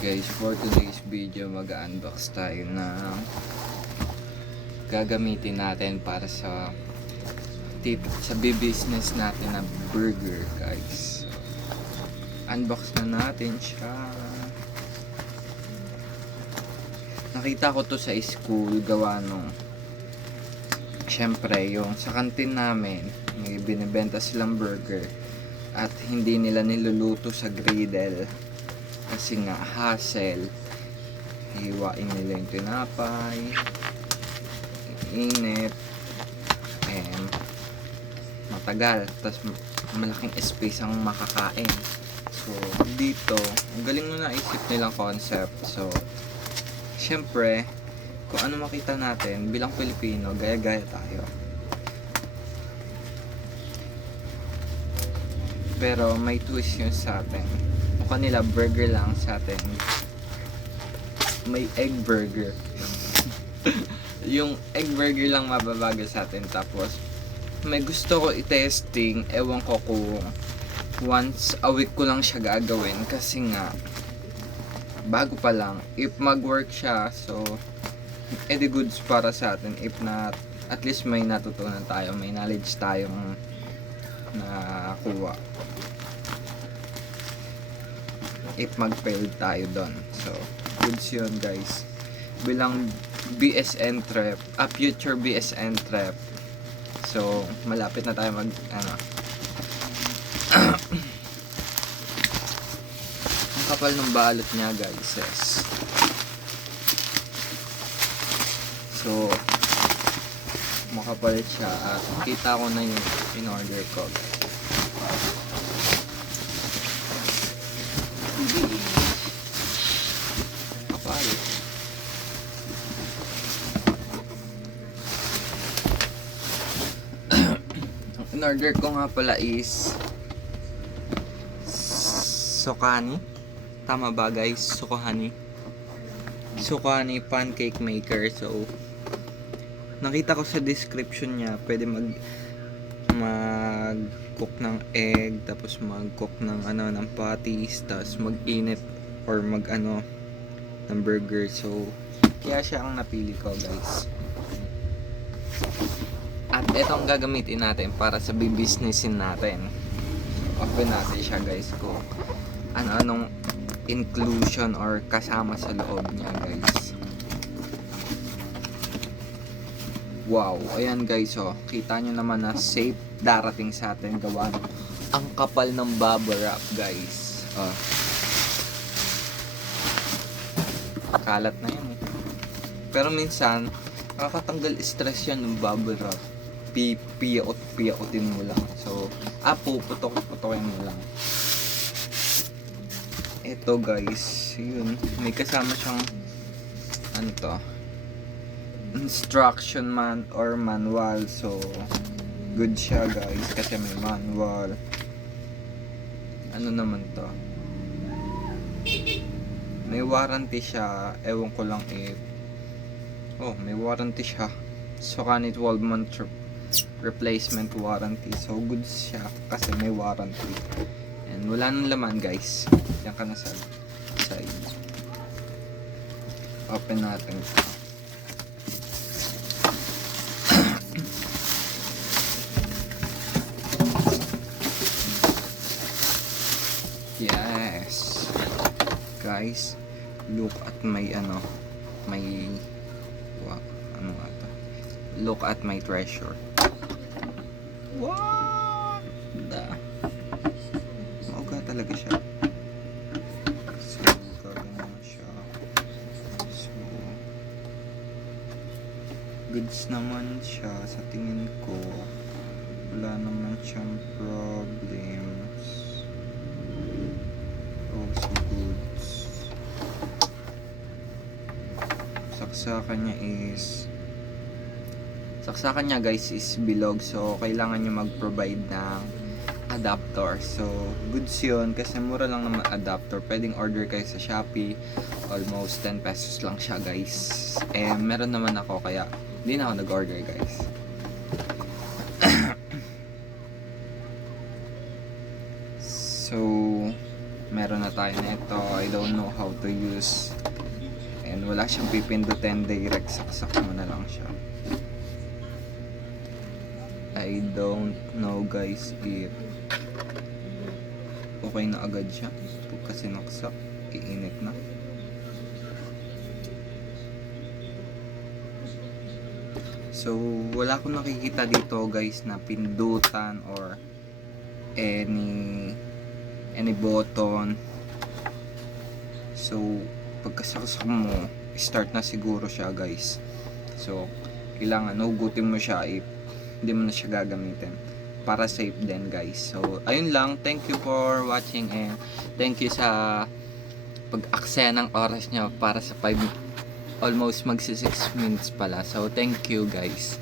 Guys, for today's video mag-unbox tayo ng gagamitin natin para sa business natin na burger, guys. So, unbox na natin siya. Nakita ko to sa school gawa nung syempre yung sa kantin namin may binibenta silang burger at hindi nila niluluto sa griddle kasi nga hassle. Hiwain nila yung tinapay, init, and matagal, tapos malaking space ang makakain. So dito ang galing mo na isip nilang concept. So syempre kung ano makita natin bilang Pilipino, gaya-gaya tayo. Pero may twist yun sa atin. O kanila burger lang, sa atin may egg burger. Yung egg burger lang mababago sa atin. Tapos may gusto ko i-testing, ewan ko kung once a week ko lang siya gagawin kasi nga bago pa lang. If mag-work siya, so edi goods para sa atin. If not, at least may natutunan tayo, may knowledge tayong nakuha. If mag-fail tayo doon, so goods yun, guys. Bilang BSN trip, future BSN trip, so malapit na tayo mag ang kapal ng balot niya, guys, yes. So makapal siya at kita ko na yung in-order ko, guys. Kapal. Ang in-order ko nga pala is Sukani. Tama ba, guys? Sukani pancake maker. So nakita ko sa description niya pwede mag-cook ng egg, tapos mag-cook ng ng patties, tapos mag-init or ng burger. So kaya siya ang napili ko, guys. At ito ang gagamitin natin para sa businessin natin. Open natin siya, guys, kung anong inclusion or kasama sa loob niya, guys. Wow, ayan, guys, oh. Kita nyo naman na safe darating sa atin gawa ang kapal ng bubble wrap, guys. Oh. Kalat na yan, eh. Pero minsan nakakatanggal stress yan ng bubble wrap. Piyaot-piyaotin mo lang. So puputok-putokin mo lang. Ito, guys, yun, may kasama siyang instruction manual. So good siya, guys, kasi may manual. Ano naman to, may warranty siya. Ewan ko lang if may warranty siya. So kanit 12-month replacement warranty. So good siya kasi may warranty. And wala nang laman, guys. Yan ka na sa side. Open natin. Yes, guys, look at my look at my treasure. What the? Mauga talaga siya. So gagana siya. So goods naman siya sa tingin ko. Wala naman siyang problems. Also goods. Saksakan niya, guys, is bilog. So kailangan nyo mag-provide ng adapter. So goods yun kasi mura lang naman adapter. Pwedeng order kayo sa Shopee. Almost 10 pesos lang siya, guys. Meron naman ako kaya hindi na ako nag-order, guys. So meron na tayo nito. I don't know how to use, and wala siyang pipindutin, direct saksak mo na lang siya. I don't know guys if okay na agad siya pagka sinaksak, iinit na. So wala akong nakikita dito guys na pindutan or any button. So pagkasaksak mo, start na siguro siya guys. So kailangan hugutin mo siya if hindi mo na siya gagamitin, para safe din guys. So ayun lang, thank you for watching, and thank you sa pag-aksaya ng oras nyo para sa 5, almost magsi 6 minutes pala. So thank you guys.